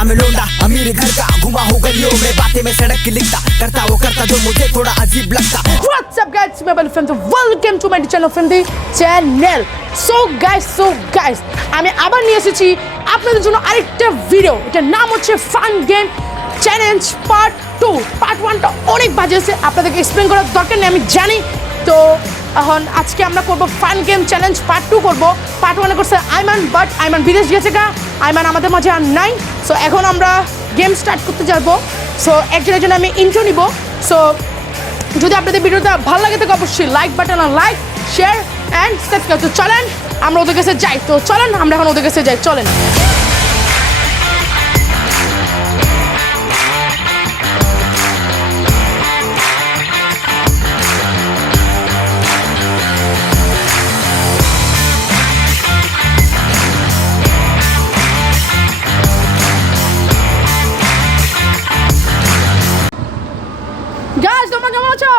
नाम है लोंडा, अमीर घर का, घुमा हो गलियों में, बातें में सड़क की लिखता, करता वो करता जो मुझे थोड़ा अजीब लगता। What's up guys, मैं बलु film, welcome to my channel. So guys, আমি আবার নিয়ে এসেছি আপনাদের জন্য আরেকটা ভিডিও। এটার নাম হচ্ছে fun game challenge part 2। Part 1টা অনেক বাজে আছে, আপনাদেরকে এক্সপ্লেন করার দরকার নেই, আমি জানি। তো এখন আজকে আমরা করব ফান গেম চ্যালেঞ্জ পার্ট 2 করব। পার্ট 1 করছে আইমান, বাট আইমান বিদেশ গেছে গা, আইমান আমাদের মাঝে আর নাই। সো এখন আমরা গেম স্টার্ট করতে যাব। সো একজন আমি ইন্ট্রো নিব। সো যদি আপনাদের ভিডিওটা ভালো লাগে থাকে অবশ্যই লাইক বাটন আর লাইক শেয়ার অ্যান্ড সাবস্ক্রাইব। তো চলেন আমরা ওদের কাছে যাই। তো চলেন আমরা এখন ওদের কাছে যাই, চলেন। গাইস তোমরা কেমন আছো?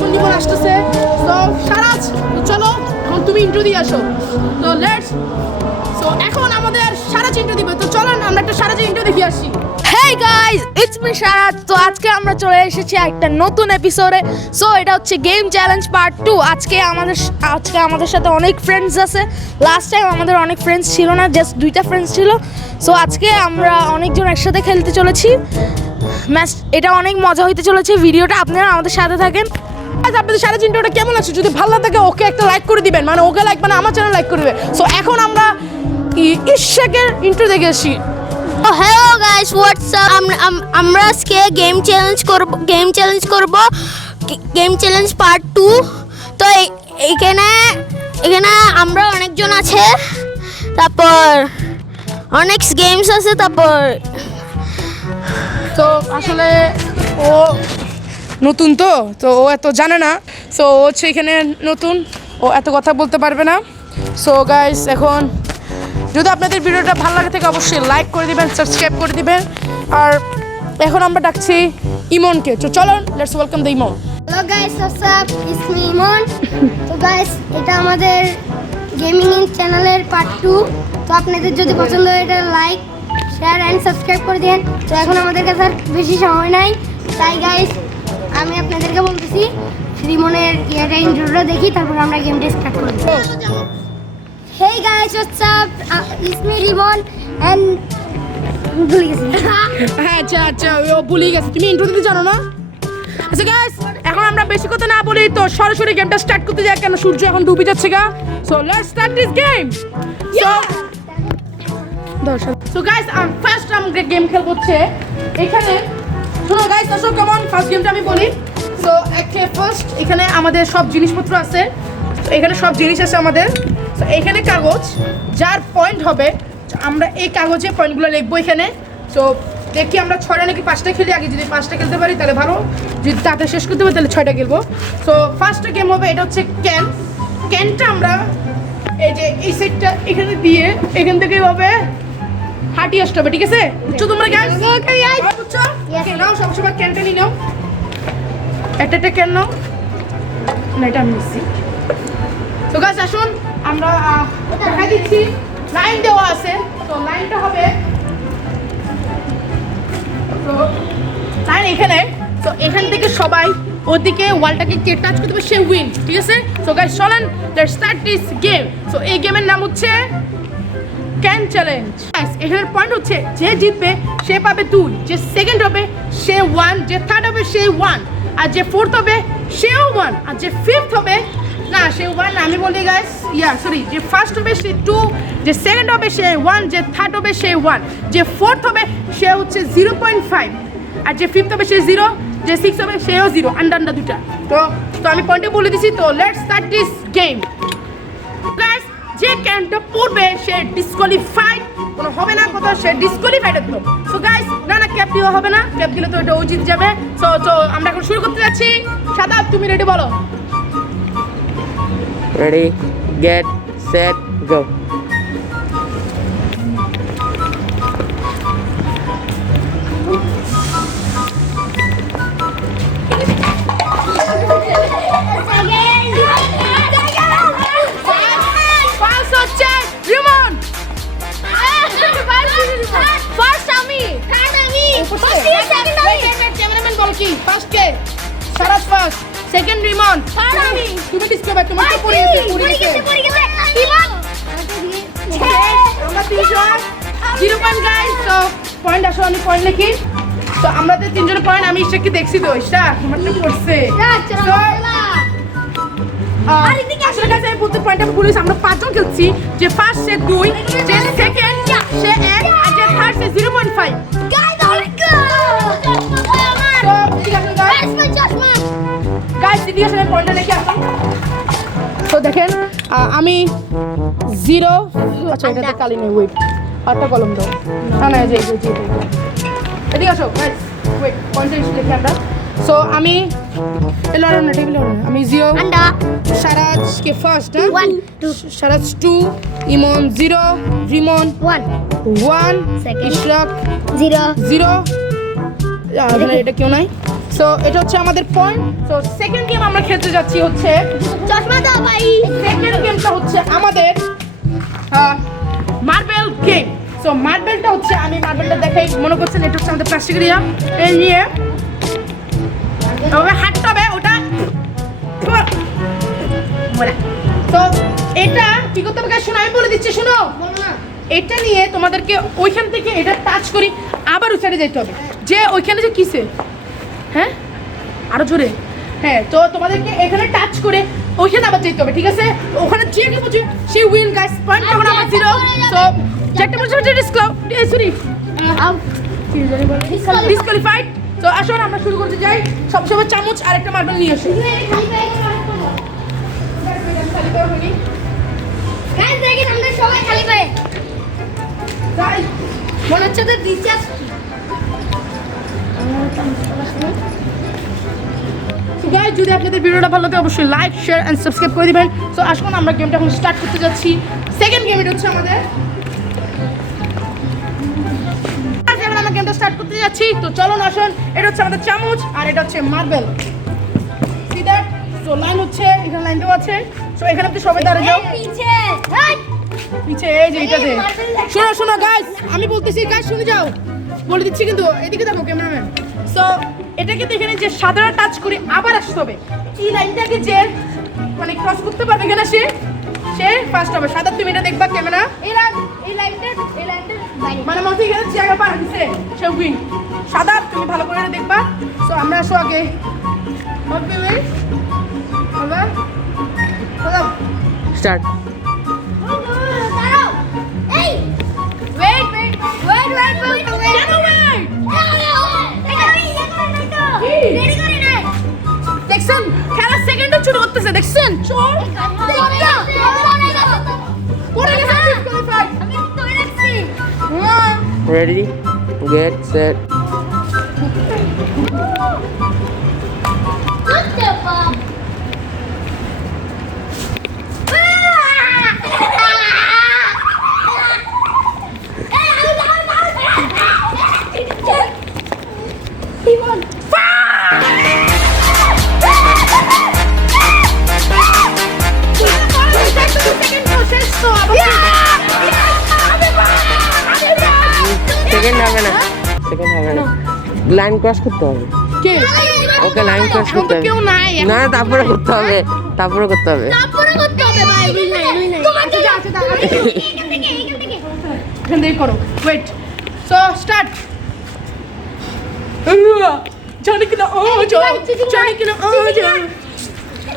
সুন্দর আসতেছে। তো সারাজ, চলো এখন তুমি ইন্ট্রো দিয়ে আসো। তো এখন আমাদের সারাজ ইন্ট্রো দিবে। তো চলেন আমরা একটা সারাজের ইন্ট্রো দেখে আসি। Hey guys, it's me Saraj. তো আজকে আমরা চলে এসেছি একটা নতুন এপিসোডে। সো এটা হচ্ছে গেম চ্যালেঞ্জ পার্ট 2। আজকে আমাদের সাথে অনেক ফ্রেন্ডস আছে। লাস্ট টাইম আমাদের অনেক ফ্রেন্ডস ছিল না, জাস্ট 2টা ফ্রেন্ডস ছিল। সো আজকে আমরা অনেকজন একসাথে খেলতে চলেছি ম্যাচ। এটা অনেক মজা হইতে চলেছে। ভিডিওটা আপনারা আমাদের সাথে থাকেন। আপনাদের সারাজ ইন্ট্রোটা কেমন আছে? যদি ভালো লাগে ওকে একটা লাইক করে দিবেন, মানে ওকে লাইক মানে আমার চ্যানেল লাইক করে দিবেন। সো এখন আমরা ইশাকের ইন্ট্রো দেখে আসি। Hello guys, WhatsApp. আমরা আজকে গেম চ্যালেঞ্জ করব গেম চ্যালেঞ্জ পার্ট 2। তো এখানে আমরা অনেকজন আছে, তারপর অনেক গেমস আছে। তারপর তো আসলে ও নতুন, তো ও এত জানে না। সো ও হচ্ছে এখানে নতুন, ও এত কথা বলতে পারবে না। সো গাইস এখন যদি আপনাদের ভিডিওটা ভালো লাগে থাকে অবশ্যই লাইক করে দিবেন, সাবস্ক্রাইব করে দিবেন। আর এখন আমরা ডাকছি ইমনকে। তো চলুন let's welcome the Imon. Hello guys, what's up, it's me Imon. তো গাইস এটা আমাদের গেমিং ইন চ্যানেলের পার্ট 2। তো আপনাদের যদি পছন্দ হয় এটা লাইক শেয়ার অ্যান্ড সাবস্ক্রাইব করে দিন। তো এখন আমাদের কাছে আর বেশি সময় নাই, তাই গাইস আমি আপনাদেরকে বলতেছি রিমনের ইন্ট্রোটা দেখি, তারপর আমরা গেমটা স্টার্ট করব। Hey guys, what's up, it's me Rimon and ভুলে গেছি। আচ্ছা ও ভুলে গেছে। তুমি ইন্ট্রো দিতে জানো না? আচ্ছা গাইস এখন আমরা বেশি কথা না বলি, তো সরাসরি গেমটা স্টার্ট করতে যাই, কেন সূর্য এখন ডুবে যাচ্ছে গা। So let's start this game. So guys first আমরা গেম খেলবো হচ্ছে এখানে। শোনো গাইস, দর্শক কেমন ফার্স্ট গেমটা আমি বলি। সো ফার্স্ট এখানে আমাদের সব জিনিসপত্র আছে। তো এখানে সব জিনিস আছে আমাদের। তো এখানে কাগজ, যার পয়েন্ট হবে আমরা এই কাগজে পয়েন্টগুলো লিখবো এখানে। সো দেখি আমরা 6টা নাকি 5টা খেলি। আগে যদি 5টা খেলতে পারি তাহলে ভালো, যদি তাতে শেষ করতে পারি তাহলে 6টা খেলবো। সো ফার্স্ট গেম হবে, এটা হচ্ছে ক্যানটা আমরা এই যে এই সেটটা এখানে দিয়ে এখান থেকে হবে হাঁটিয়ে আসতে হবে, ঠিক আছে? বুঝছো তোমরা গাইস? বুঝছো? নাও সবসময় ক্যানটা নিয়ে নাও, একটা ক্যান নাও। না এটা আমি নিচ্ছি। তো গাইস আসুন আমরা দেখাই দিচ্ছি। লাইন দেওয়া আছে, তো লাইনটা হবে লাইন এখানে। তো এখান থেকে সবাই ওদিকে ওয়ালটাকে কে টাচ করতে পারবে সে উইন, ঠিক আছে? সো গাইস চলেন let's start this game. So এই গেমের নাম হচ্ছে ক্যান চ্যালেঞ্জ। এখানের পয়েন্ট হচ্ছে যে জিতবে সে পাবে 2, যে সেকেন্ড হবে সে 1, যে থার্ড হবে সে 1, আর যে ফোর্থ হবে সেও 1, আর যে ফিফথ হবে না সে 1 আমি বলি গাইস, যে ফার্স্ট হবে সে 2, যে সেকেন্ড হবে সে 1, যে থার্ড হবে সে 1, যে ফোর্থ হবে সে হচ্ছে 0.5, আর যে ফিফথ হবে সে 0, যে 6 হবে সেও 0, আন্ডার দুটা। তো আমি পয়েন্টে বলে দিছি। তো let's start this game guys. যে ক্যানটা পড়বে সে ডিসকোয়ালিফাইড, কোনো হবে না কথা, সে ডিসকোয়ালিফাইড হতো। সো গাইস না ক্যাপ দেওয়া হবে না, ক্যাপ দিলে তো এটা ও জিতে যাবে। সো আমরা এখন শুরু করতে যাচ্ছি। শাদাব তুমি রেডি বলো। Ready, get, set, go. কি ফার্স্ট কে সারাজ ফার্স্ট সেকেন্ড রিমন তুমি ডিসক্রাইব তোমার তো পড়ে গেছে ইমন আমরা তিনজন 0 পয়েন্ট গাইস তো পয়েন্ট আসো আমি পয়েন্ট লিখি তো আমাদের তিনজনের পয়েন্ট আমি ইশাককে দেখছি তো ইশা তোমারটা পড়ছে আসলে গাইস আমি বলতে পয়েন্ট আমি বলেছি আমরা পাঁচজন খেলছি যে ফার্স্ট সে 2 যে সেকেন্ড সে 1 আর যে থার্ড সে 0.5 গাইস অনেক আমার তো ঠিক আছে গাইস চশমা গাইস দিদি আসলে পয়েন্টটা লিখে আসো তো দেখেন আমি 0 আচ্ছা এটাতে কালি নেই ওয়েট আরেকটা কলম দাও না না এই যে এদিকে আসো গাইস ওয়েট পয়েন্টটা লিখে আমরা সো আমি এলো না টেবিলে আমি 0 আন্ডা সারাজ কে ফার্স্ট 1 2 সারাজ 2 ইমন 0 রিমন 1 1 Second. ইশরাক 0 0 এটা কেউ নাই সো এটা হচ্ছে আমাদের পয়েন্ট সো সেকেন্ড গেম আমরা খেলতে যাচ্ছি হচ্ছে চশমা দাও ভাই সেকেন্ড গেমটা হচ্ছে আমাদের মার্বেল গেম সো মার্বেলটা হচ্ছে আমি মার্বেলটা দেখাই মনে করছেন এটা হচ্ছে আমাদের প্লাস্টিক এরিয়া এই নিয়ে তবে হাঁটতে হবে ওটা তো এটা কি করতে হবে শোনো আমি বলে দিচ্ছি শোনো এটা নিয়ে তোমাদেরকে ওইখান থেকে এটা টাচ করি আবার ওই সাইডে যেতে হবে যে ওইখানে যে কিসে হ্যাঁ আরো জোরে হ্যাঁ তো তোমাদেরকে এখানে টাচ করে ওইখানে আবার যেতে হবে ঠিক আছে ওখানে যে কে বুঝে সে উইন গাইস পয়েন্ট তখন আমার 0 সো যেটা বুঝে সরি ডিসকোয়ালিফাইড তো আসুন আমরা শুরু করতে যাই সবসময় চামচ আর একটা মার্বেল নিয়ে আসি গাইস দেখেন আমরা সবাই খালি পায়ে গাইস মনে হচ্ছে তো দিচ্ছি গাইস যদি আপনাদের ভিডিওটা ভালো লাগে অবশ্যই লাইক শেয়ার এন্ড সাবস্ক্রাইব করে দিবেন সো আসুন আমরা গেমটা এখন স্টার্ট করতে যাচ্ছি সেকেন্ড গেম এটা হচ্ছে আমাদের এখন আমরা গেমটা স্টার্ট করতে যাচ্ছি তো চলুন আসুন এটা হচ্ছে আমাদের চামচ আর এটা হচ্ছে marble see that so line হচ্ছে এখানে লাইন দেওয়া আছে সো এখানে আপনি সবাই দাঁড়িয়ে যাও পিছে এই পিছে এই যে এটাতে শোনো শোনো গাইস আমি বলতেছি গাইস শুনে যাও বলে দিচ্ছি কিন্তু এদিকে দেখো ক্যামেরাম্যান সো এটাকে দেখে যে সাদাটা টাচ করে আবার আসতে হবে এই লাইনটাকে যে মানে ক্রস করতে পারবে কিনা সে ফার্স্ট হবে সাদা তুমি এটা দেখবা ক্যামেরা এই লাইনটা বাইরে মানে মতি গেলে জায়গা পার দিছে সে উইন সাদা তুমি ভালো করে এটা দেখবা সো আমরা আসো আগে ওকে ওয়েট হবে দাও স্টার্ট দাঁড়াও এই ওয়েট কেন wait? রেডি করে নে দেখছেন খেলা সেকেন্ডে শুরু করতেছে দেখছেন চল পড়ে গেছে ডিসকোয়ালিফাইড আমি তো রাখছি রেডি গেট সেট করতে পাপ সেকেন্ড হবে না লাইন ক্রস করতে হবে কে ওকে লাইন ক্রস এখন করতে তো হবে কেউ নাই না তারপরে করতে হবে তারপরে করতে হবে তারপরে করতে হবে ভাই তোমার কি আছে এখান থেকে এখান থেকে করো ওয়েট সো স্টার্ট জানি কিনা ও যো জানি কিনা ও যো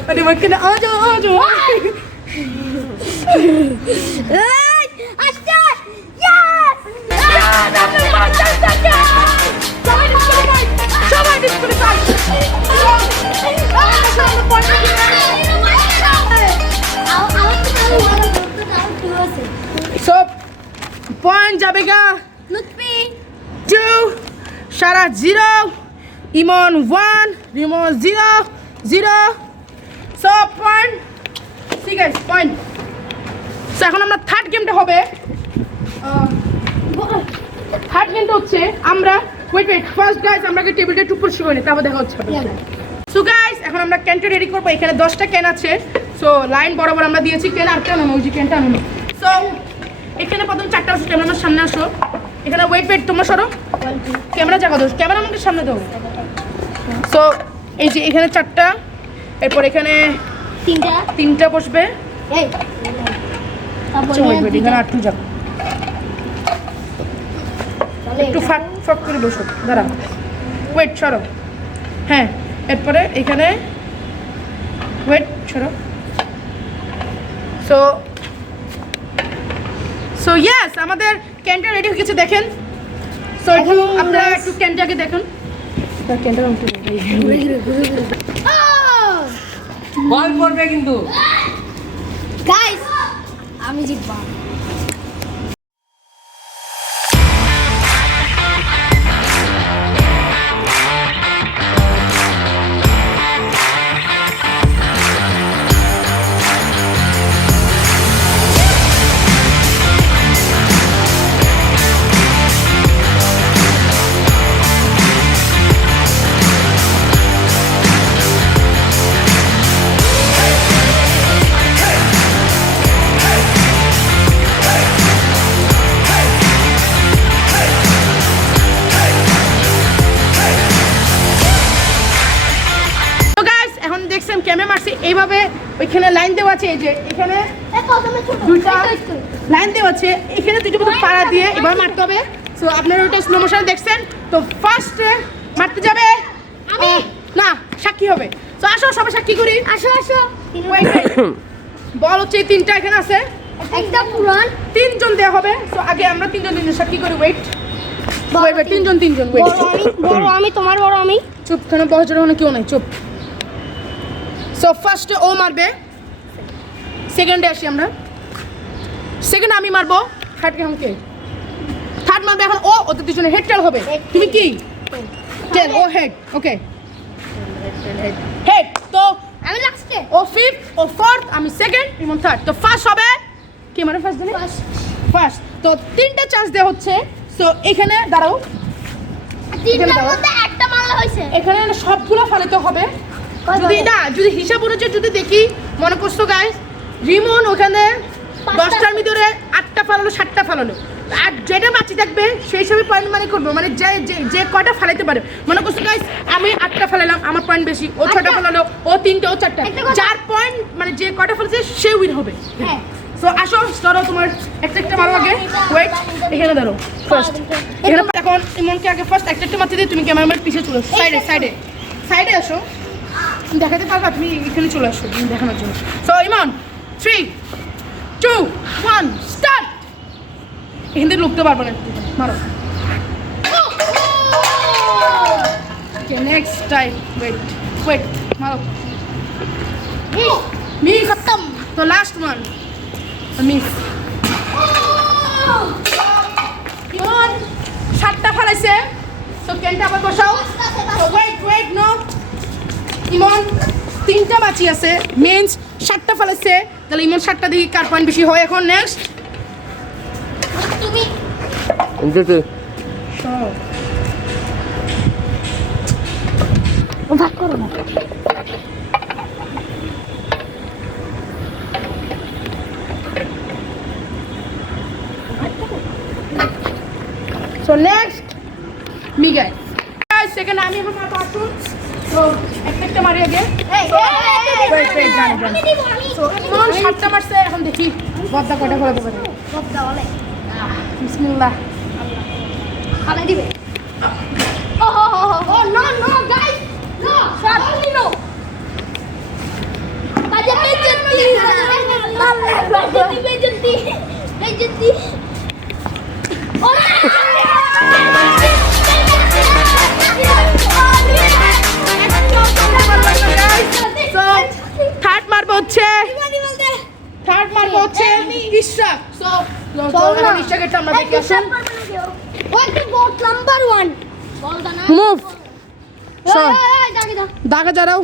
আরে মত কিনা ও যো এই আস্তে ইয়েস আপনি মাস্টার সাকা সবাই ডিসকোয়ালিফাই সব পয়েন্ট যাবে গা লুৎফি 2 সারা 0 ইমন 1 রিমন 0 সব পয়েন্ট ঠিক আছে পয়েন্ট সো এখন আমরা থার্ড গেমটা হবে থার্ড গেমটা হচ্ছে আমরা ওয়েট ফার্স্ট গাইস আমরা টেবিলটা একটু পরিষ্কার করে নিই তারপর দেখা হচ্ছে সো গাইস এখন আমরা ক্যানটা রেডি করবো এখানে 10টা ক্যান আছে সো লাইন বরাবর আমরা দিয়েছি ক্যান আর কেন ওই যে ক্যানটা আনুন সো এখানে প্রথম 4টা বসে ক্যামেরার সামনে আসো এখানে ওয়েট তোমরা সরো ক্যামেরা জায়গা দাও ক্যামেরা আমাকে সামনে দাও সো এই যে এখানে 4টা, এরপর এখানে তিনটা 3টা বসবে। এই তারপরে আচ্ছা, wait, এখানে 8 যাবে, তাহলে একটু ফাঁক ফাঁক করে বসো, দাঁড়া, ওয়েট সরো, হ্যাঁ, এরপরে এখানে ওয়েট সরো। সো সো ইয়েস, আমাদের ক্যানটা রেডি হয়ে গেছে, দেখেন। সো এখন আপনারা একটু ক্যানটাকে দেখুন, ক্যানটা বল পড়বে কিন্তু। গাইস আমি জিতবো। তো গাইস এখন দেখছেন ক্যামে মারছি এইভাবে, ওইখানে লাইন দেওয়া আছে, এই যে এখানে দুইটা লাইন দেওয়া আছে, এখানে দুটো মতো পাড়া দিয়ে এভাবে মারতে হবে। সো আপনারা ওটা স্লো মোশনে দেখছেন। তো ফার্স্টে মারতে যাবে আমি। না, সাক্ষী হবে। তো আসো সবাই সাক্ষী করি, আসো আসো Wait, wait. বল হচ্ছে এই 3টা এখানে আছে, একটা পুরান 3 জন দেওয়া হবে। তো আগে আমরা 3 জন সাক্ষী করি, ওয়েট ওয়েট 3 জন ওয়েট, বড় আমি তোমার বড় আমি। চুপ, কেন বড় ওখানে কেউ নাই, চুপ। সো ফার্স্টে ও মারবে, সেকেন্ডে আসি আমরা, সেকেন্ড আমি মারবো, থার্ড কেমন কে, থার্ড মারবে এখন ও, ওদের দুজনে হেড টেল হবে। তুমি কি টেল, ও হেড, ওকে হেড। তো আমি লাস্টে ও ফিফথ, ও ফোর্থ, আমি সেকেন্ড, ইমন থার্ড। তো ফার্স্ট হবে কি, মানে ফার্স্ট দিলে ফার্স্ট। তো 3টা চান্স দেওয়া হচ্ছে। সো এখানে দাঁড়াও, তিনটার মধ্যে একটা মারলে হইছে। এখানে সবগুলো ফালাতে হবে। যদি না, যদি হিসাব অনুযায়ী যদি দেখি, মনে করছো গাইস রিমন ওখানে 10টার ভিতরে 8টা ফালালো, 7টা ফালালো, আর যেটা বাকি থাকবে সেই হিসাবে পয়েন্ট মানে করবো, মানে যে যে কয়টা ফালাইতে পারে। মনে করছো গাইস আমি 8টা ফালালাম, আমার পয়েন্ট বেশি, ও 6টা ফালালো, ও 3টে, ও 4টা, যার পয়েন্ট মানে যে কয়টা ফেলেছে সে উইন হবে। হ্যাঁ সো আসো ধরো, তোমার একটা মারো আগে, ওয়েট এখানে ধরো ফার্স্ট, এখানে এখন ইমনকে আগে ফার্স্ট একটা মারতে দিয়ে তুমি ক্যামেরাম্যান পিছিয়ে চলে আসো, সাইডে সাইডে সাইডে আসো, দেখাতে পারবা, তুমি এখানে চলে আসো দেখানোর জন্য। So Emon 3 2 1 start. এখান থেকে লুকতে পারবো না, মারো। Okay next time, wait wait, মারো, মিস খতম। তো লাস্ট ওয়ান মিস। ইমন 7টা ফালাইছে, তো ক্যানটা আবার বসাও। ওয়েট ওয়েট নো, ইমন 3টা বাকি আছে, মিন্স 7টা ফালাইছে, তাহলে ইমন 7টা দেখি কার পয়েন্ট বেশি হয়। এখন নেক্সট তুমি ভাগ করো না। So next me guys, second আমি এখন মারবো, আসুন। তো একটা মারি আগে, ওয়েট ওয়েট, জানি জানি। সো ইমন 7টা মারছে, এখন দেখি বদ্দা কয়টা ফলাতে পারে। বদ্দা বলে বিসমিল্লাহ, ফালাই দিবে। Oh no no guys, no shot, only no। বাজে বেজতি, বেজতি বেজতি। সো থার্ড মারবো হচ্ছে, থার্ড মারবো হচ্ছে ইশরাক। সো এখন ইশরাকের আমরা দেখি, আসুন নাম্বার 1 বল দাও না, মুভ। সো দাগে দাও। দাগা যারাও,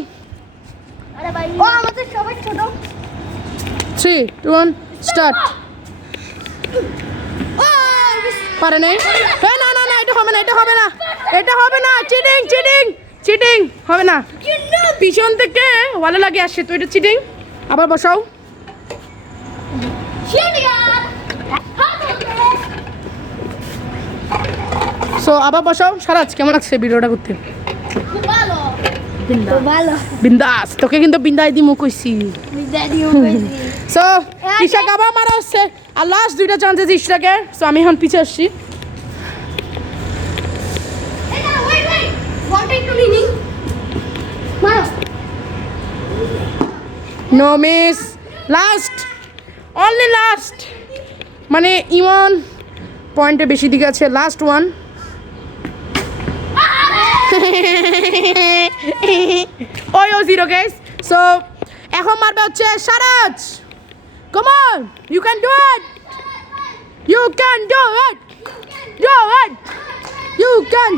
আরে ভাই ও আমাদের সবাই ছোট। 3 2 1 স্টার্ট। পারে নাই, না না না, এটা হবে না, এটা হবে না, এটা হবে না, চিটিং চিটিং চিটিং, হবে না, পিছন থেকে ওয়ালে লাগে আসছে, তো এটা চিটিং। আবার বসাও, সো আবার বসাও। সারাজ কেমন লাগছে ভিডিওটা করতে? খুব ভালো। তো ভালো বিন্দাস তোকে কিন্তু বিন্দাই দিমু কইছি সো ইশাক আবার মারা হচ্ছে আর লাস্ট দুইটা চান্সেস ইশাকের সো আমি এখন পিছে আসছি no miss last only last মানে ইমন পয়েন্টে বেশি দিকে আছে লাস্ট ওয়ান ওই 0 গাইস সো এখন মারবে হচ্ছে Saraj come on you can do it you can do it you can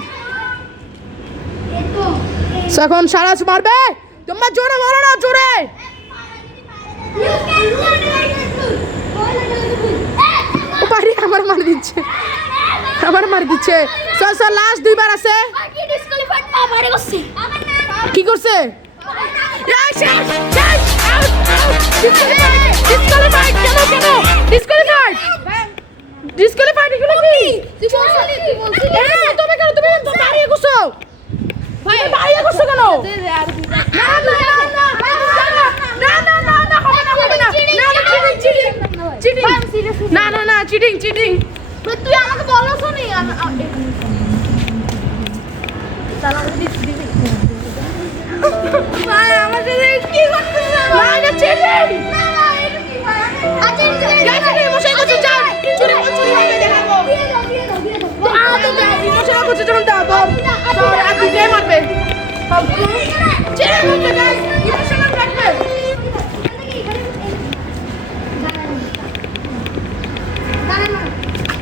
so এখন সারাজ মারবে তোমরা জোরে মারো না জোরে ও পারি আমার মার দিচ্ছে সো লাস্ট দুইবার আছে কি করছে না চিটিং চিটিং তুই আমাকে বলো শুনি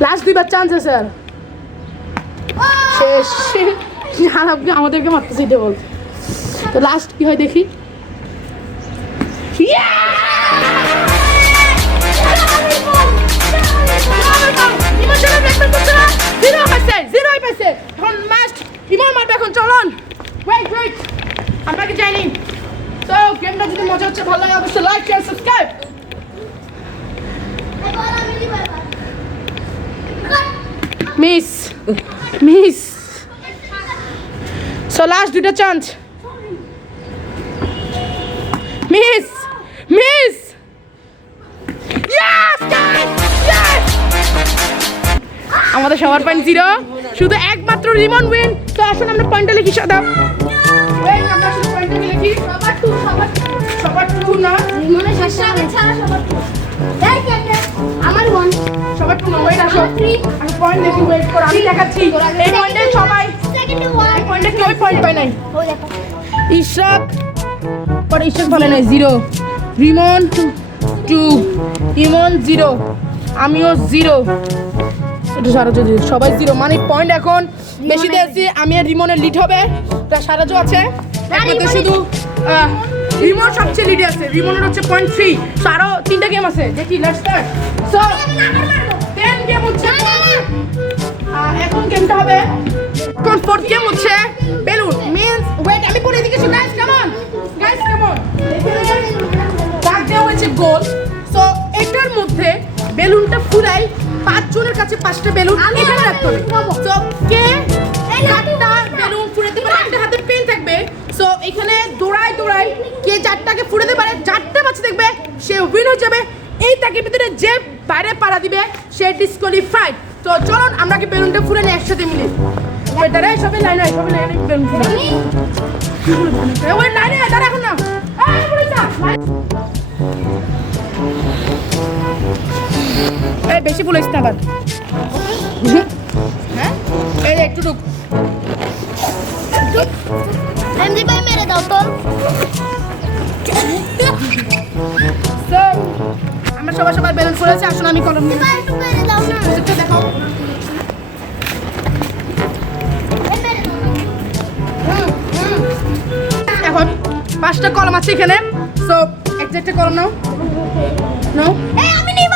লাস্ট দুইবার চান্স আছে স্যার শেষ আমাদেরকে মারতেছে এটা বলছে তো লাস্ট কি হয় দেখি এখন চলুন ওয়েট আমরা কি জানি তো গেমটা যদি মজা হচ্ছে ভালো লাগে অবশ্যই like share subscribe miss so last দুইটা চান্স মিস আমাদের সবার পয়েন্ট 0 শুধু একমাত্র রিমন উইন তো আসুন আমরা পয়েন্টটা লিখি সাদা আমরা শুধু পয়েন্টটা লিখি সবার 2 না রিমনের শেষে আমি ছাড়া সবার 2 আমার 1 সবার 2 ওয়েট আসো আমি পয়েন্ট দেখি ওয়েট কর আমি দেখাচ্ছি এই পয়েন্টে সবাই সেকেন্ডে এই পয়েন্টে কেউ পয়েন্ট পায় নাই ও দেখো ইশাক পরে ইশাক বলে নাই 0 রিমন 2 ইমন 0 আমিও 0 এটা সারাজো সবাই 0 মানে পয়েন্ট এখন বেশি দিয়েছি আমি আর রিমনের লিড হবে তা সারাজো আছে একমাত্র শুধু রিমন সবচেয়ে লিডে আছে রিমনের হচ্ছে 0.3 সো আরো 3টা গেম আছে দেখি লেটস স্টার্ট সো 10 গেম হচ্ছে এখন গেমটা হবে কোন ফোর্থ গেম হচ্ছে বেলুন মিন্স ওয়েট আমি পরে দিকে গাইস কাম অন দাগ দেওয়া হয়েছে গোল সো এটার মধ্যে বেলুনটা ফুরাই 5 জনের কাছে 5টা বেলুন এখানে রাখতে হবে সো কে একটা বেলুন ফুরাতে পারে একটা হাতে পেন থাকবে সো এখানে দৌড়াই কে 4টাকে ফুরাতে পারে 4টা বাচ্চা দেখবে সে উইন হয়ে যাবে এই তাকের ভিতরে যে বাইরে পাড়া দিবে সে ডিসকোয়ালিফাইড তো চলুন আমরা কি বেলুনটা ফুরাই নিয়ে একসাথে মিলে দাঁড়াই সবাই লাইনে বেলুন ফুরাই ওই লাইনে দাঁড়া এখন না এই বেশি বলিস না আবার হ্যাঁ এই একটু ঢুক এমজি ভাই মেরে দাও তো তো আমরা সবাই বেলুন ফুলেছি আসুন আমি কলম নিয়ে ভাই একটু মেরে দাও না একটু দেখাও এখন 5টা কলম আছে এখানে সো একটা কলম নাও এই আমি নিব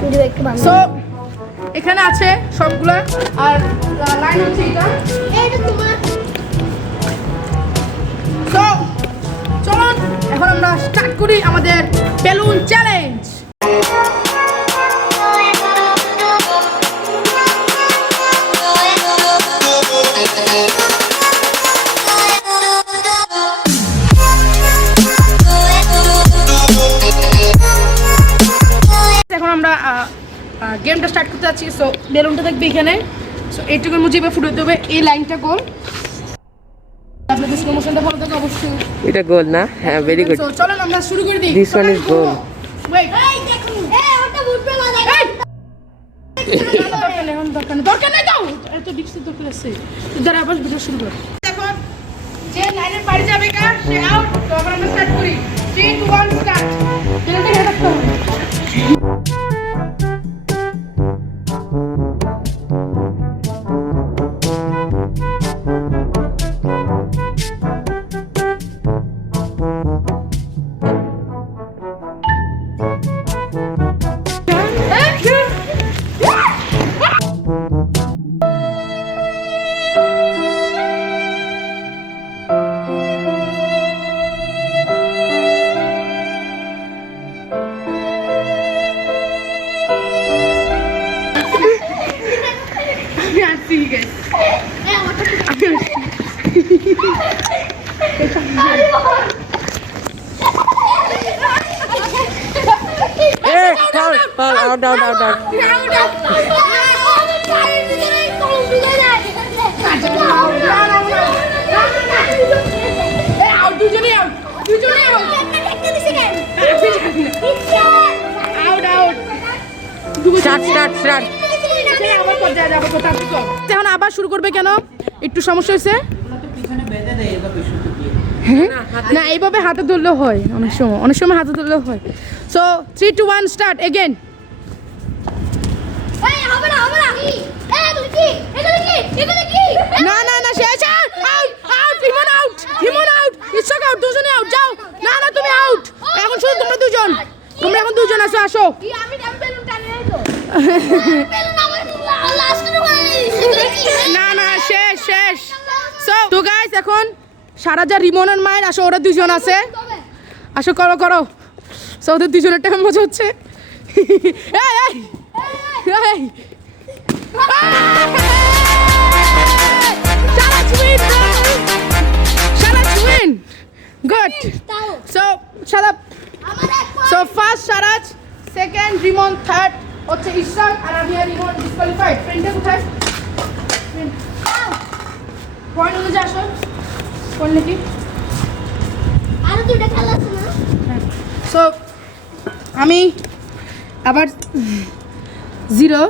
ভিডিও একটু বাংলা সো এখানে আছে সবগুলা আর লাইন হচ্ছে এটা এইটা তোমার সো চলুন এখন আমরা স্টার্ট করি আমাদের বেলুন চ্যালেঞ্জ গেমটা স্টার্ট করতে যাচ্ছি। সো বেলুনটা দেখবে এখানে। সো এইটুকুর মুঝে এবার ফুটে দেবে, এই লাইনটা গোল। আপনাদের স্লো মোশনটা ভালো থাকে অবশ্যই। এটা গোল না? হ্যাঁ, ভেরি গুড। সো চলেন আমরা শুরু করে দিই। This one is goal. Wait, এই দেখুন ওটা উঠবে না দরকার নেই দাও, এত ডিক্সের দরকার আছে। যারা আবার ভিডিও শুরু করো। দেখো যে লাইনের বাইরে যাবে কা সে আউট। তো আমরা স্টার্ট করি। 3 2 1 স্টার্ট। বেলুনটা ধরে রাখতে হবে। আমি আসছি guys। Hey, out. দুজনেই আউট। Start. এখন আবার শুরু করবে কেন? একটু সমস্যা হয়েছে না, এইভাবে হাতে ধরলেও হয়, অনেক সময় হাতে ধরলেও হয়। So 3 2 1 start again. না শেষ। আউট হিমন আউট ইচ্ছাক আউট, দুজনে আউট। যাও না তুমি আউট। এখন শুধু তোমরা দুজন আসো। না শেষ। তো গাইস এখন সারাজা রিমনের মায়ের আসো, ওরা দুজন আছে। আসো করো। সো ওদের দুজনের টাকা মজা হচ্ছে। Sharaj win. Good. So shut up. So first Sharaj, second Rimon, third হচ্ছে ইশরাক, আর আমি আর রিমন ডিসকোয়ালিফাইড। ফ্রেন্ডে কোথায়? পয়েন্ট অনুযায়ী আসো। পয়েন্ট নাকি? সো আমি আবার 0,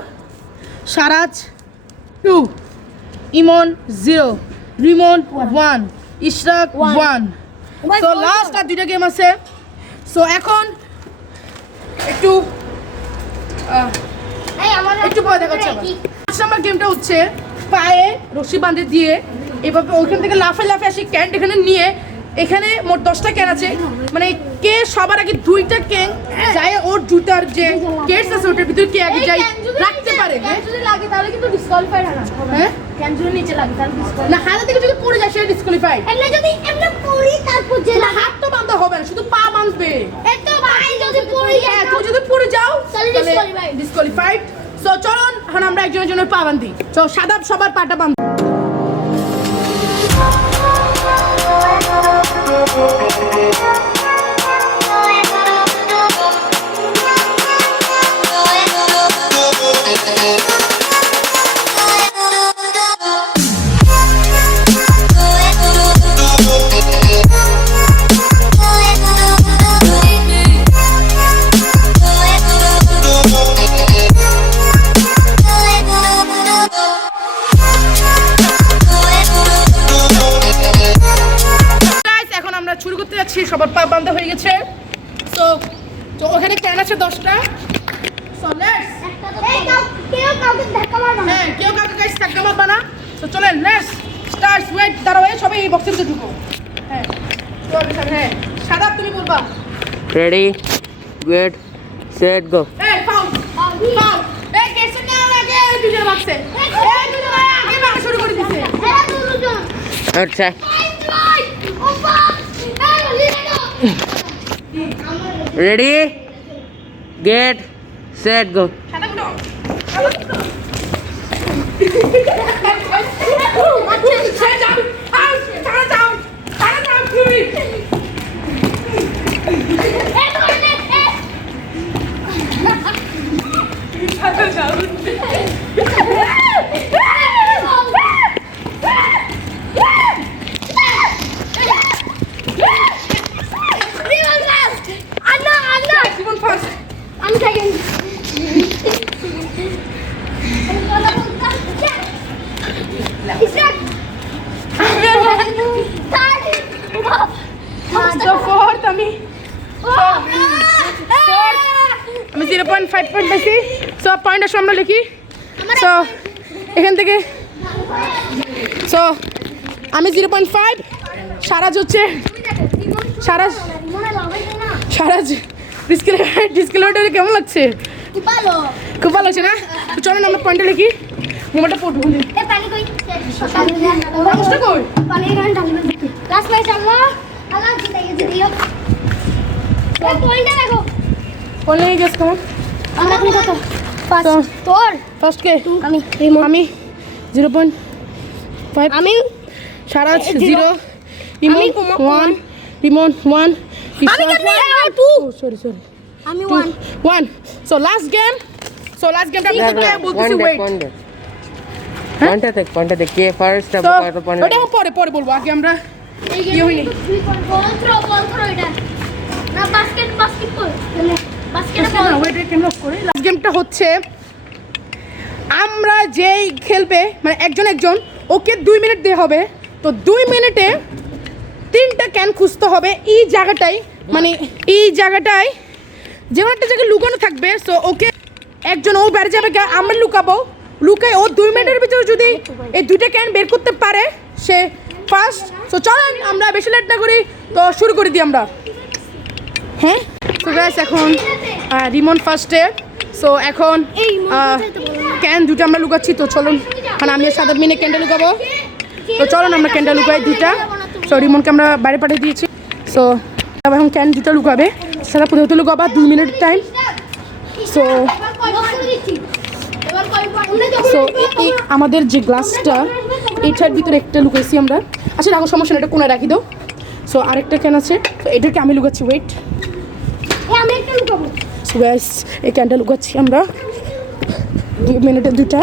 সারাজ 2, ইমন 0, রিমন 1, ইশরাক 1। সো লাস্ট আর 2টা গেম আছে। সো এখন একটু ভয় দেখাচ্ছে। 5 নম্বর গেমটা হচ্ছে পায়ে রশি বাঁধে দিয়ে এভাবে ওইখান থেকে লাফে আসি ক্যান এখানে নিয়ে। এখানে মোট 10টা ক্যান আছে, মানে কে সবার আগে 2টা ক্যান যায় ওর জুতার যে কেটস আছে ওটার ভিতরে কে আগে যায় রাখতে পারে। যদি লাগে তাহলে কিন্তু ডিসকোয়ালিফাইড হবে। হ্যাঁ, ক্যান যদি নিচে লাগে তাহলে না, হাতে থেকে যদি পড়ে যায় সে ডিসকোয়ালিফাইড। যদি এমনি পড়ি তারপর যে হাত তো বাঁধা হবে না, শুধু পা বাঁধবে। এত ভাই যদি পড়ি তুই যদি পড়ে যাও তাহলে ডিসকোয়ালিফাইড। সো চলুন এখন আমরা একজনের জন্য পা বাঁধি। তো সাদা সবার পাটা বাঁধ। সবার পা বাঁধা হয়ে গেছে। তো ওখানে ক্যান আছে 10টা। সো লেটস কেউ কাউকে ধাক্কা মারবে না। হ্যাঁ, কেউ কাউকে গাইস ধাক্কা মারবে না। তো চলেন লেটস স্টার্ট। ওয়েট, দাঁড়াও, সবাই এই বক্সের ভিতরে ঢুকো। হ্যাঁ হ্যাঁ, সাদা তুমি বলবা। রেডি, ওয়েট, সেট, গো। এই ফাউল। এই কেসে না লাগে দুজন বাক্সে। এই দুজন আগে বাক্স শুরু করে দিছে। আচ্ছা, রেডি, গেট, সেট, গো। সাদা গুলো 5 পয়েন্ট পেয়েছি। সো পয়েন্ট আসলে আমরা লিখি। সো এখান থেকে সো আমি 0.5, সারাজ হচ্ছে সারাজ ডিসক্রিমিনেটর কেমন লাগছে? খুব ভালো লাগছে না? তো চলেন আমরা পয়েন্টে লিখি। মোবাইলটা পড়বো পয়েন্ট গেস কেমন? ফার্স্ট কে আমি 0.5, আমি সারাজ 0, ইমন 1, রিমন 1, সরি আমি 1. সো লাস্ট গেমটা আমি কোথায় বলতেছি ওয়েট। পয়েন্টটা দেখ কে ফার্স্ট তো ওটা পরে বলবো, আগে আমরা ইয়ে হইনি। লাস্ট গেমটা হচ্ছে আমরা যেই খেলবে মানে একজন ওকে 2 মিনিট দেওয়া হবে। তো 2 মিনিটে 3টা ক্যান খুঁজতে হবে এই জায়গাটায়, মানে এই জায়গাটায় যেমন একটা জায়গায় লুকানো থাকবে। সো ওকে একজন ও বেড়ে যাবে, আমরা লুকাই ও 2 মিনিটের ভিতরে যদি এই 2টা ক্যান বের করতে পারে সে ফার্স্ট। সো চলেন আমরা বেশি লেট না করি, তো শুরু করে দিই আমরা। হ্যাঁ তো গাইস এখন রিমন ফার্স্টে। সো এখন ক্যান 2টা আমরা লুকাচ্ছি। তো চলুন, মানে আমি সাদা মিনে ক্যানটা লুকাবো। তো চলুন আমরা ক্যানটা লুকাই 2টা। সো রিমনকে আমরা বাইরে পাঠিয়ে দিয়েছি। সো এখন ক্যান 2টা লুকাবে, সাদা প্রথমত লুকাবা 2 মিনিট টাইম। সো এই আমাদের যে গ্লাসটা এইটার ভিতরে একটা লুকাইছি আমরা। আচ্ছা রাখো, সমস্যা না, এটা কোনায় রাখি দাও। সো আরেকটা ক্যান আছে, তো এটাকে আমি লুকাচ্ছি, ওয়েট। সো গাইস এই ক্যানটা লুকাচ্ছি আমরা 2 মিনিটে 2টা।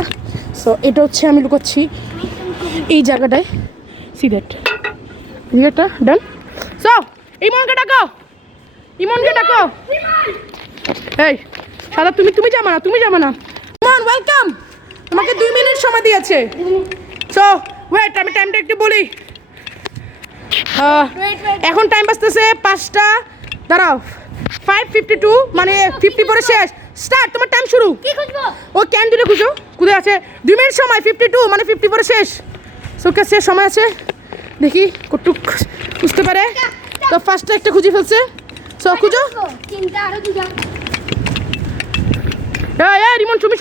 সো এটা হচ্ছে আমি লুকাচ্ছি এই জায়গাটায়, সি দ্যাট এটা ডান। সো ইমনকে ডাকো এই সাদা তুমি যাবা না ইমন ওয়েলকাম, তোমাকে 2 মিনিট সময় দিয়েছে। সো ওয়েট, আমি টাইমটা একটু বলি। এখন টাইম বাজতেছে 5টা, দাঁড়াও 5:52, মানে 50 পরে শেষ। স্টার্ট, তোমার টাইম শুরু। ও ক্যান 2টা খুঁজো, কোথায় আছে? 2 মিনিট সময়, 52 মানে 50 পরে শেষ। সো শেষ সময় আছে, দেখি কতটুক বুঝতে পারে। তো ফার্স্টটা একটা খুঁজে ফেলছে। সো খুঁজো। রিমন তুমি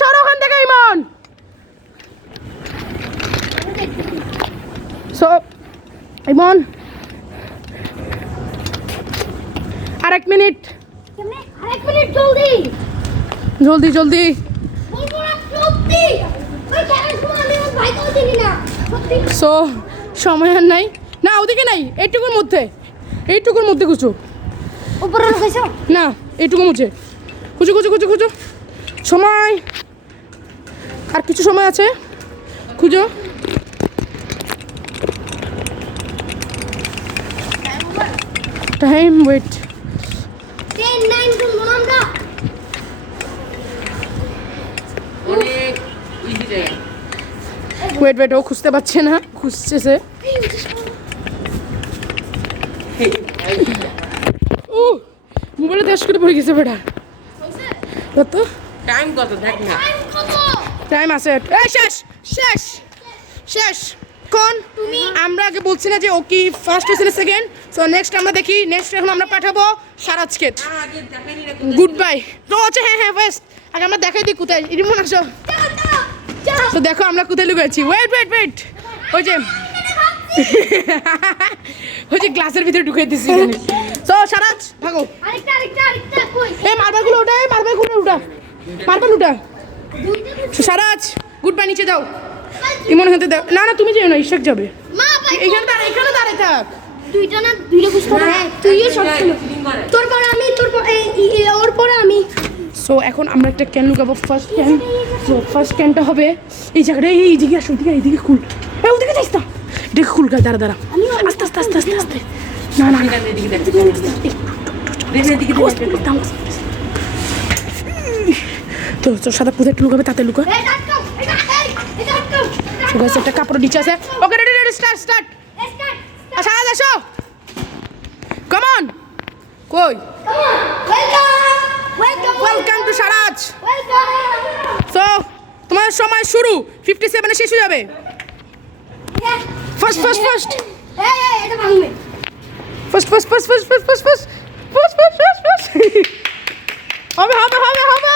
সরো ওখান থেকে ইমন। সো ইমন আরেক মিনিট, জলদি। সো সময় আর নাই না, ওদিকে নাই, এইটুকুর মধ্যে খুঁজো। না এইটুকুর মধ্যে খুঁজো। সময় আর কিছু সময় আছে, খুঁজো। টাইম ওয়েট, ও খুঁজতে পারছে না, খুঁজছে সে। ও মোবাইলে দেশ করে পড়ে গেছে বেটা। কত টাইম কত দেখ না, টাইম আছে, এই শেষ। কোন আমরা আগে বলছি না যে ও কি ফার্স্ট হয়েছে না সেকেন্ড। সো নেক্সট আমরা দেখি, এখন আমরা পাঠাবো সারাজকে। Good bye. তো আচ্ছা হ্যাঁ বেস্ট, আগে আমরা দেখাই দিই কোথায়। রিমন আসো। তো দেখো আমরা কোথায় লুকাচ্ছি। ওয়েট ওই যে গ্লাসের ভিতরে ঢুকিয়ে দিচ্ছি। তো সারাজ ভাগো। এই মার্বেলগুলো ওটা, মার্বেল উঠা। সারাজ গুড বাই, নিচে দাও। ইমন হাতে দাও। না তুমি যেও না, ইশাক যাবে। এখানে দাঁড়ায় থাক। 2টা খুঁজতে হবে। তুইও সব তোর পরে আমি, ওর পরে আমি। সো এখন আমরা একটা ক্যান লুকাবো, ফার্স্ট ক্যান। সো ফার্স্ট ক্যানটা হবে এই জায়গাটা, এইদিকে আসো, এইদিকে খুল। ওদিকে যাইস না, এটাকে খুল। দাঁড়া আস্তে। না তো সাদা কোথায় লুকাবে, তাতে লুকা। একটা কাপড় নিচে আছে। Okay ready start. আচ্ছা আসো, কাম অন। কই welcome to Swaraj. Welcome. So তোমার সময় শুরু 57 এ শেষ হয়ে যাবে। ফার্স্ট ফার্স্ট ফার্স্ট এই এটা ভাঙবে। First first first first first first first first first first first হবে হবে হবে হবে।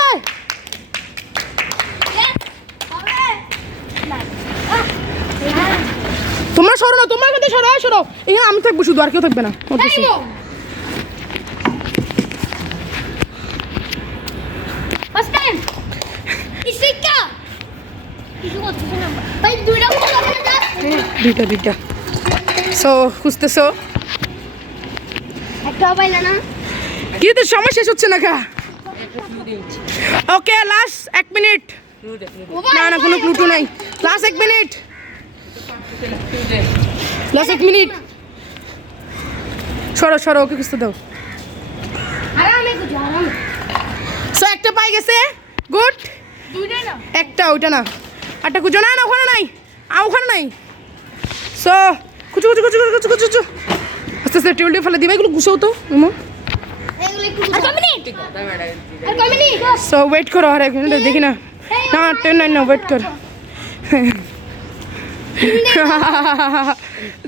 তোমরা সরো না, তোমরা এখান থেকে সরো, সরো। এখানে আমি থাকবো শুধু, আর কেউ থাকবে না। ফার্স্ট টাইম ইসিকা কিছু করছিস না ভাই, দুইটা বল আছে না? দুইটা দুইটা। সো খুঁজতেছো, একটা পাইলা না? কিন্তু সময় শেষ হচ্ছে না কা। Okay last 1 minute. না না কোনো ক্লু নাই, লাস্ট 1 মিনিট, লাস্ট 1 মিনিট। সরো সরো, ওকে খুঁজতে দাও। আরামে কুছ আরামে। সো একটা পাই গেছে, গুড। দুইটাই না? একটা, ওইটা না, আটটা খুঁজো। না না ওখানে নাই, ওখানে নাই। সো খুঁজো খুঁজো খুঁজো খুঁজো খুঁজো খুঁজো। আস্তে আস্তে টেবিলটা ফেলে দিবা, এগুলো গুছাও তো। এগুলো একটু আর কয় মিনিট? আর কয় মিনিট? সো ওয়েট করো, আর 1 মিনিট দেখি না। না 10 9 না, ওয়েট কর।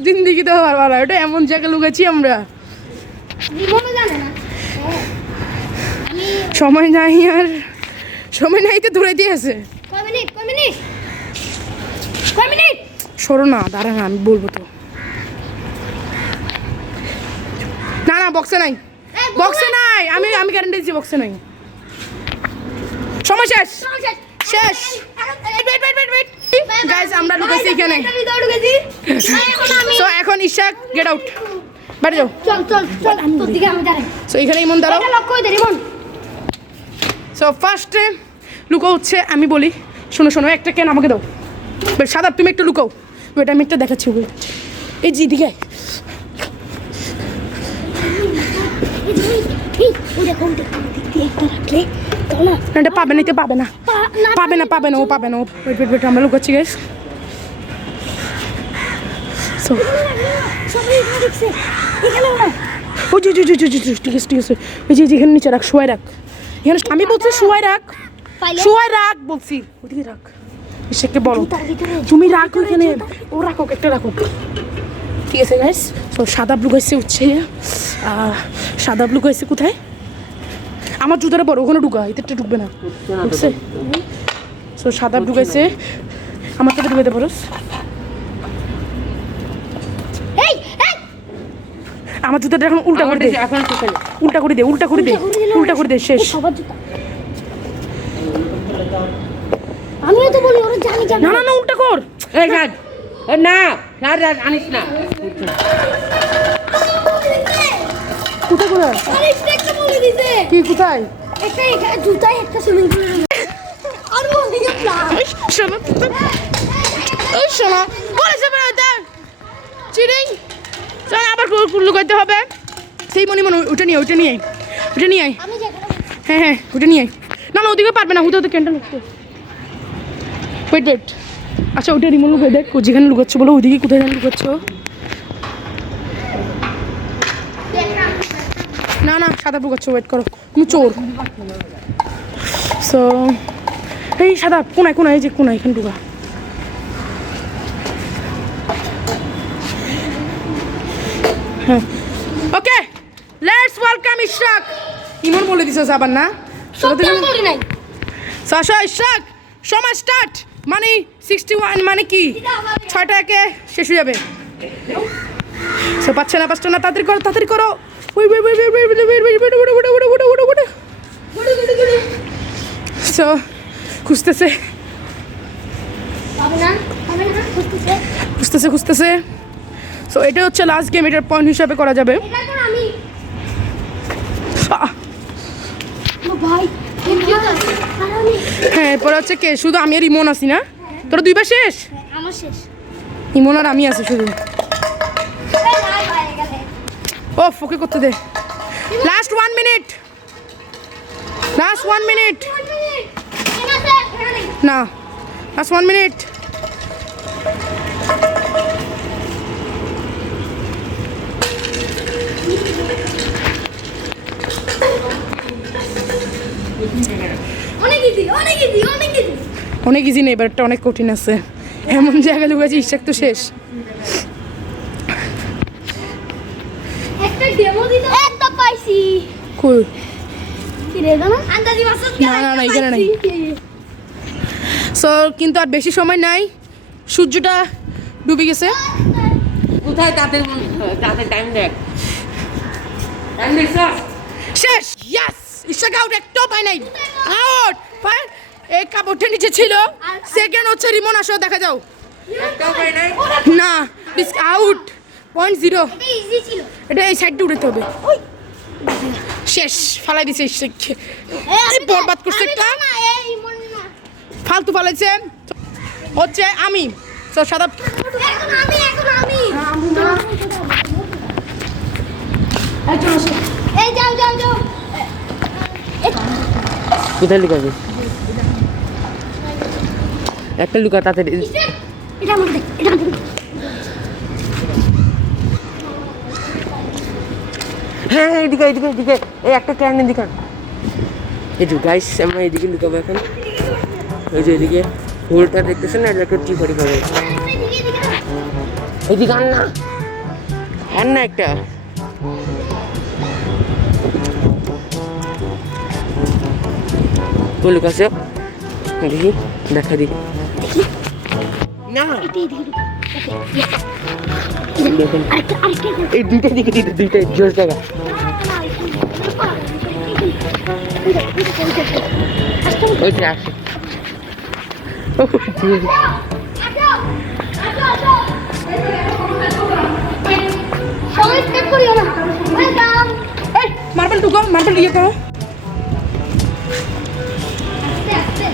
জিন্দিগি তো হওয়ার ভালো, ওটা এমন জায়গায় লুকাচ্ছি আমরা। জীবনও জানে না। আমি সময় নাই, আর সময় নাই তো ধরে দিয়েছে। কয় মিনিট? কয় মিনিট? কয় মিনিট? সরো না, দাঁড়া না, আমি বলবো তো। না না বক্সে নাই, বক্সে নাই, আমি আমি গ্যারান্টি দিচ্ছি বক্সে নাই। সময় শেষ, শেষ। গাইস আমরা লুকাইছি এখানে। সো এখন ইশাক গেট আউট, বাইরে যাও। চল চল চল, তোর দিকে আমি দাঁড়াই। সো এখানে ইমন দাঁড়াও। এটা লক করে দে রিমন। সো ফার্স্টে লুকো হচ্ছে, আমি বলি শোনো শোনো, একটা কেন আমাকে দাও। সাদা তুমি একটু লুকাও, ওইটা আমি একটা দেখাচ্ছি। এই জি দিকে এটা পাবে না, এটা পাবে না, পাবে না, পাবে না, ও পাবে না। ও ওয়েট ওয়েট ওয়েট, আমরা লুকাচ্ছি গাইস। সো ও জি জি জি জি জি, ঠিক আছে ঠিক আছে। ওই যে এখানে নিচে রাখ, শোয়াই রাখ এখানে। আমি বলছি শোয়াই রাখ, শোয়াই রাখ বলছি, ওদিকে রাখ। ইশাককে বলো তুমি রাখো এখানে, ও রাখো, একটা রাখো। ঠিক আছে গাইস। সো সাদা ব্লু গাইছে উঠছে, সাদা ব্লু গাইছে কোথায়? আমার জুতাটা পড়ো, ওখানে ঢুকা, এতে ঢুকবে না, বুঝছে? সো সাদা ব্লু গাইছে, আমার সাথে ঢুকাইতে পারোস। এই এই আমার জুতাটা এখন উল্টা করে দে, এখন সেখানে উল্টা করে দে, উল্টা করে দে, উল্টা করে দে, শেষ। সবার জুতা। আমিও তো বলি ওরা জানি জানি। না না না, উল্টা কর। এই রাজ, না না রাজ, আনিস না। কোথায় কোথায়? আরে একটা বলে দিতে। কি কোথায়? একটা এখানে জুতায়, একটা সুইমিং পুলের। আর বলি না। শোনো ওই শোনো, বলেছে বেরোতে চিরিং। চল আবার লুকাইতে হবে। সেই মনে মনে ওটা নিয়ে, ওটা নিয়ে, ওটা নিয়ে আয়। আমি যেখানে হ্যাঁ হ্যাঁ ওটা নিয়ে আয়। না না ওদিকে পারবে না, হুতে হুতে ক্যান্টা লুকতে। ওয়েট ওয়েট, আচ্ছা ওটা রিমোট লুকাই দেখ, ও যেখানে লুকাচ্ছ বলো, ওইদিকে কোথায় যেন লুকাচ্ছ। না না সাদা লুকাচ্ছ, ওয়েট করো, তুমি চোর। সো এই সাদা কোনায় কোনায়, এই যে কোনায়, এখানে ঢুকা। হ্যাঁ ওকে, লেটস ওয়েলকাম ইশরাক। ইমন বলে দিছো আবার না? সত্যি বলি নাই। সাশা ইশরাক, সময় স্টার্ট। মানে 61, মানে কি 6টা একে শেষ হয়ে যাবে। সো পাচ্ছে না, পাঁচটা না, তাড়াতাড়ি করো, তাড়াতাড়ি করো। ওই ওই ওই ওই ওই ওই সো খুঁজতেছে পাবে না, পাবে না, খুঁজতেছে। খুঁজতেছে খুঁজতেছে। সো এটা হচ্ছে লাস্ট গেম, এটার পয়েন্ট হিসাবে করা যাবে। এটা কর আমি। আহ, ও ভাই, আর আমি। হ্যাঁ এরপরে হচ্ছে কে? শুধু আমি আর ইমন আছি না? তোরা দুইবার শেষ? আমার শেষ। ইমন আর আমি আছি শুধু। এই ভাই ভাই গেলে। ও ফোকে করতে দে। Last 1 minute, last 1 minute. না লাস্ট 1 মিনিট। অনেক ইজি অনেক ইজি অনেক ইজি অনেক ইজি নেই, এবারটা অনেক কঠিন আছে। এমন জায়গায় লুকাচ্ছি ইশাক তো শেষ। একটা ডেমো দিতে একটা পাইছি কই? কি রে জানো আন্দাজি মাছ না, এখানে নাই। সো কিন্তু আর বেশি সময় নাই, সূর্যটা ডুবে গেছে। কোথায় তাদের টাইম দেখ, টাইম দেখছ? শেষ। ইয়েস, ইশাক আউট, একটাও পাই নাই। Out fine. এই কাপড়টা নিচে ছিল। সেকেন্ড হচ্ছে রিমন, আসো দেখা যাও। একটাও পাই নাই। না, আউট, 0.0। এটা ইজি ছিল এটা এই সাইডটা উঠাতে হবে। শেষ, ফালাই দিছে ইশাককে। বরবাদ করছে একটা, এই মন না ফালতু ফালাইছে। হচ্ছে আমি তো সাদা। এখন আমি এই যাও যাও যাও কোথায় লুকাবি? একটা লুকা তাড়াতাড়ি। এটা আমাকে দেখ এটা আমাকে দেখ হ্যাঁ এদিকে এদিকে এদিকে, এই একটা ক্যান এদিকে। এই যে গাইস, আমরা এদিকে লুকাবো এখন। এই যে এদিকে হোলটা দেখতেছেন না, এটা টি করে পাবে। এদিকে আন না, আন না একটা। ও লুকাছে, দেখি দেখা দিকে না। দেখেন এই দুইটা দিকে দিতে, দুইটা জোর জায়গা। ওইটা আসে। সবাই স্টেপ করিও না ওয়েলকাম এই মার্বেল ঢুকো, মার্বেল ইয়ে করো। আস্তে আস্তে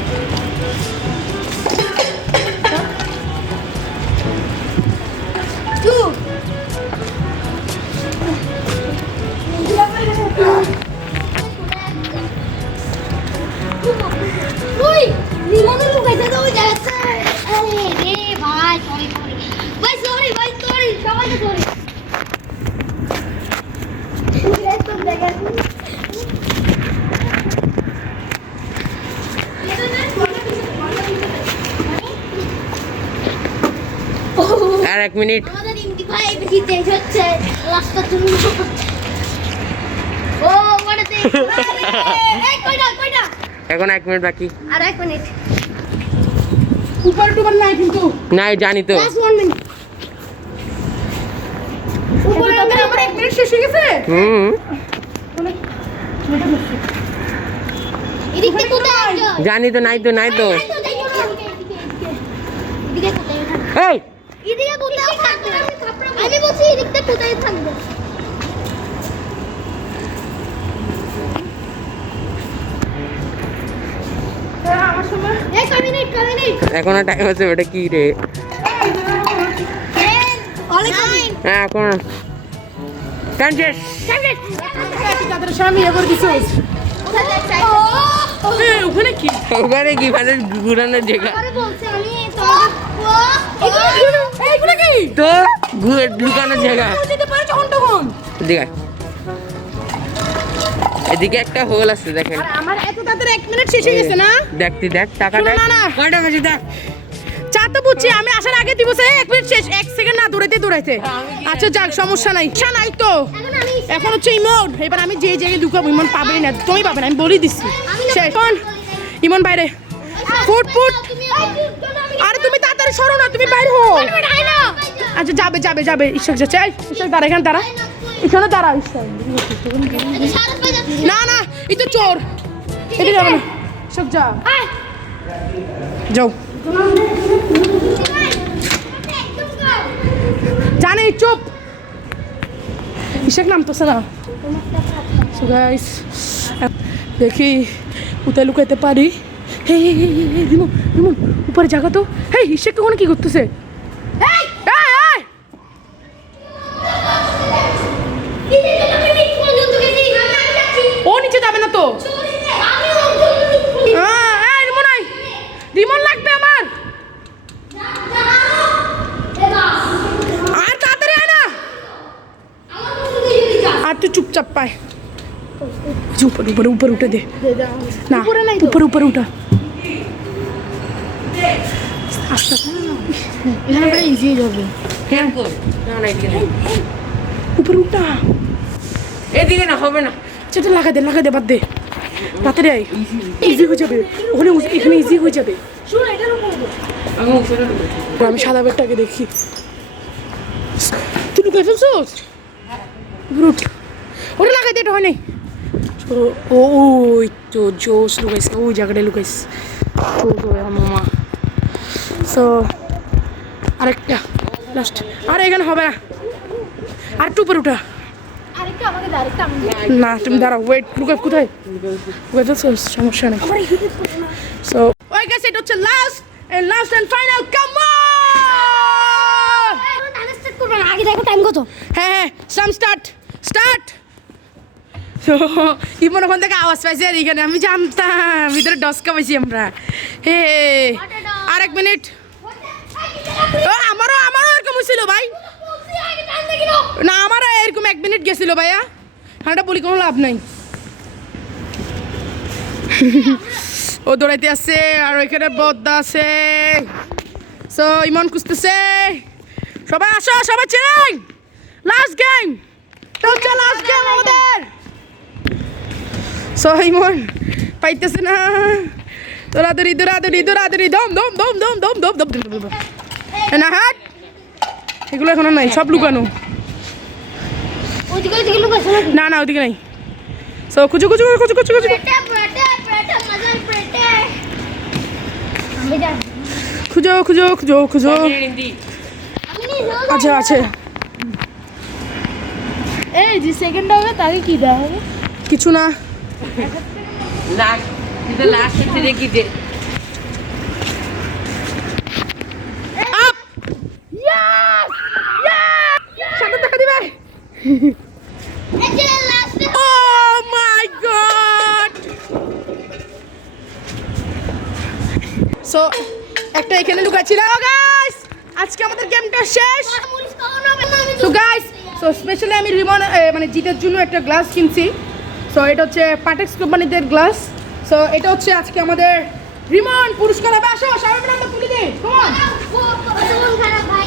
ওই নিমনে লুকাইছে তো ওই জায়গাতে আরে রে ভাই সরি সরি ভাই সরি সবাইকে সরি আর 1 মিনিট। আমাদের ইন্দি ভাই বেশি তেজ হচ্ছে লাস্টটা তুমি ও মানে তেজ এই কইটা এখন 1 মিনিট বাকি। আর 1 মিনিট উপর টুবার নাই কিন্তু। নাই জানি তো। লাস্ট 1 মিনিট উপরে আমার 1 মিনিট শেষ হয়ে গেছে। এদিকে কোথায় আছো জানি তো, নাই তো, নাই তো। এদিকে কোথায় এই এদিকে কোথায় থাকবে আমি বলছি এদিকে কোথায় থাকবে আমার সময় এই কমিনিট এখনো টাইম আছে। ওটা কি রে? অনেক হ্যাঁ এখন টাইম শেষ। তাদের সামনে ইয়ে করে দিছিস। ওখানে কি? ওখানে কি মানে ঘুরানোর জায়গা বলছে আমি তোমাকে এইগুলো কি? তো লুকানোর জায়গা। দিতে পারে যখন তখন। এদিকে আয়। এদিকে একটা হোল আছে দেখেন। আর আমার এত তাড়াতাড়ি 1 মিনিট শেষ হয়ে গেছে না? দেখতে দেখ, টাকা শোনো দেখ। না। কয়টা বাজে দেখ। চা তো বুঝছি, আমি আসার আগে দিব সে 1 মিনিট শেষ, 1 সেকেন্ড না দৌড়াইতে। আচ্ছা যাক, সমস্যা নাই। নাই তো এখন হচ্ছে ইমন। এবার আমি যে জায়গায় ঢুকাবো ইমন পাবেই না, তুমি পাবে না, আমি বলেই দিচ্ছি। শেষ। ইমন বাইরে। ফুট আরে তুমি তাড়াতাড়ি সরো না, তুমি বাইরে হো। আচ্ছা যাবে ঈশ্বর যাচ্ছে। ঈশ্বর দাঁড়া, এখানে দাঁড়া, এখানে দাঁড়া। ঈশ্বর না এই তো চোর, এটা যাবে না। ঈশ্বর যাও জানে, চুপ। ইশাক নামতেছে না। So guys, দেখি কোথায় লুকাইতে পারি। রিমন উপরে জায়গা তো। হেই ইশাক কখন কি করতেছে? ও নিচে যাবে না তো। রিমন লাগবে আমার। আর তাড়াতাড়ি আয় না। আর তুই চুপচাপ পায়। যে ऊपर उठे दे ना ऊपर उठा আস্তে এখানে বড় ইজি হবে হ্যাঁ কর না এদিকে না উপর উঠা এদিকে না হবে না সেটা লাগা দে বাদ দে তাড়াতাড়ি আয় ইজি হয়ে যাবে ওখানে এখানে ইজি হয়ে যাবে আমি উপরে আমি সাদা বেডটাকে দেখি তুই লুকাই ফেলছিস রুট ওটা লাগাই দে এটা হয় নাই ওই তো জোস লুকাইস ওই জায়গাটায় লুকাইস তো মামা সো আরেকটা লাস্ট আর এখানে হবে না আর একটু উপরে উঠা না তুমি দাঁড়াও ওয়েট লুকাই কোথায় লুকাই ফেলছিস সমস্যা নেই সো ওই গাইস এটা হচ্ছে last and final come on আগে দেখো টাইম কত হ্যাঁ স্টার্ট ইমন ওখান থেকে আওয়াজ পাইছে আর এখানে আমি জানতাম ভিতরে ডসকা পাইছি আমরা হে আর 1 মিনিট আমারও এরকম হয়েছিল ভাই না আমারও এরকম 1 মিনিট গেছিল ভাইয়া হাঁটা বলি কোনো লাভ নাই ও দৌড়াইতে আসছে আর ওইখানে বদ্দা আছে সো ইমন খুঁজতেছে সবাই আসো সবাই চেন লাস্ট গেম তো হচ্ছে লাস্ট গেম আমাদের সো ইমন পাইতেছে না দৌড়াদৌড়ি দম না হাট এগুলো এখনো নাই সব লুকানো ওদিকে লুকাইছো নাকি না ওদিকে নাই সো খুঁজো পেটে মজার পেটে আমি জানি খুঁজো আচ্ছা আছে এই যে সেকেন্ড হবে তাকে কি দেওয়া হবে কিছু না লাস্ট এটা লাস্ট হচ্ছে দেখি দে আপ সামনে দেখা দিবে এই যে লাস্ট ও মাই গড সো একটা এখানে লুকাচ্ছিলাম গাইস আজকে আমাদের গেমটা শেষ পুলিশ কখন হবে না আমি সো গাইস সো স্পেশালি আমি রিমন মানে জিতের জন্য একটা গ্লাস কিনছি সো এটা হচ্ছে পাটেক্স কোম্পানিদের গ্লাস সো এটা হচ্ছে আজকে আমাদের রিমন পুরস্কার হবে আসো সবাই মিলে আমরা তুলে দিই কম অন খারাপ ভাই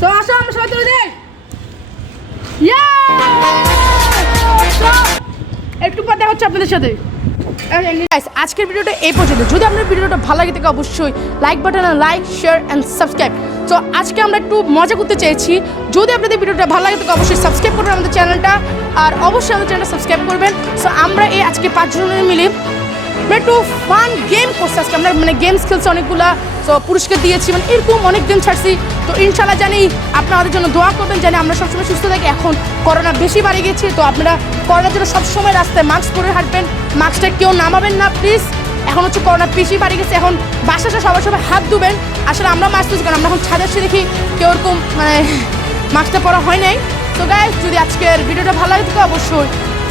সো আসো আমরা সবাই তুলে দিই একটু পর দেখা হচ্ছে আপনাদের সাথে আজকের ভিডিওটা এই পর্যন্ত যদি আপনার ভিডিওটা ভালো লাগে থাকে অবশ্যই লাইক বাটনে লাইক শেয়ার অ্যান্ড সাবস্ক্রাইব তো আজকে আমরা একটু মজা করতে চেয়েছি যদি আপনাদের ভিডিওটা ভালো লাগে থাকে অবশ্যই সাবস্ক্রাইব করবেন আমাদের চ্যানেলটা আর অবশ্যই আমাদের চ্যানেলটা সাবস্ক্রাইব করবেন সো আমরা এই আজকে 5 জনের মিলে একটু ফান গেম করছি আজকে আমরা মানে গেমস খেলছি অনেকগুলা তো পুরস্কার দিয়েছি মানে এরকম অনেক গেম ছাড়ছি তো ইনশাল্লাহ জানি আপনাদের জন্য দোয়া করবেন জানি আমরা সবসময় সুস্থ থাকি এখন করোনা বেশি বাড়ে গেছে তো আপনারা করোনার জন্য সবসময় রাস্তায় মাস্ক পরে হাঁটবেন মাস্কটা কেউ নামাবেন না প্লিজ এখন হচ্ছে করোনা বেশি বাড়ে গেছে এখন বাসায় সবাই হাত ধুবেন আসলে আমরা মাস্ক দিচ্ছি কারণ আমরা এখন ছাদে এসে দেখি কেউ ওরকম মানে মাস্কটা পরা হয় নাই তো গাইস যদি আজকের ভিডিওটা ভালো লাগে তো অবশ্যই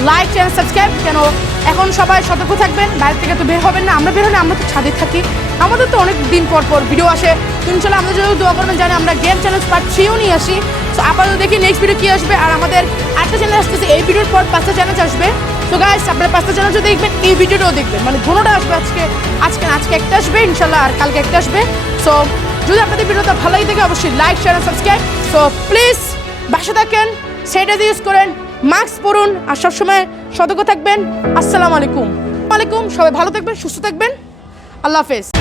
লাইক চ্যানেল সাবস্ক্রাইব কেন এখন সবাই সতর্ক থাকবেন বাইরে থেকে তো বের হবেন না আমরা বের হলে আমরা তো ছাদে থাকি আমাদের তো অনেক দিন পর ভিডিও আসে তো ইনশাল্লাহ আমাদের জন্য দোয়া করবেন জানি আমরা গেম চ্যানেল পার্ট 3ও নিয়ে আসি তো আপাতত দেখি নেক্সট ভিডিও কী আসবে আর আমাদের আরেকটা চ্যানেল আসতেছে এই ভিডিওর পর 5টা চ্যানেল আসবে তো গাইস আপনারা 5টা চ্যানেল যদি দেখবেন এই ভিডিওটাও দেখবেন মানে দুটোটা আসবে আজকে একটা আসবে ইনশাল্লাহ আর কালকে একটা আসবে সো যদি আপনাদের ভিডিওটা ভালো লাগে থাকে অবশ্যই like share subscribe so please বাসা থাকেন স্যানিটাইজার ইউজ করেন মাস্ক পরুন আর সবসময় সতর্ক থাকবেন আসসালামু আলাইকুম সবাই ভালো থাকবেন সুস্থ থাকবেন আল্লাহ হাফেজ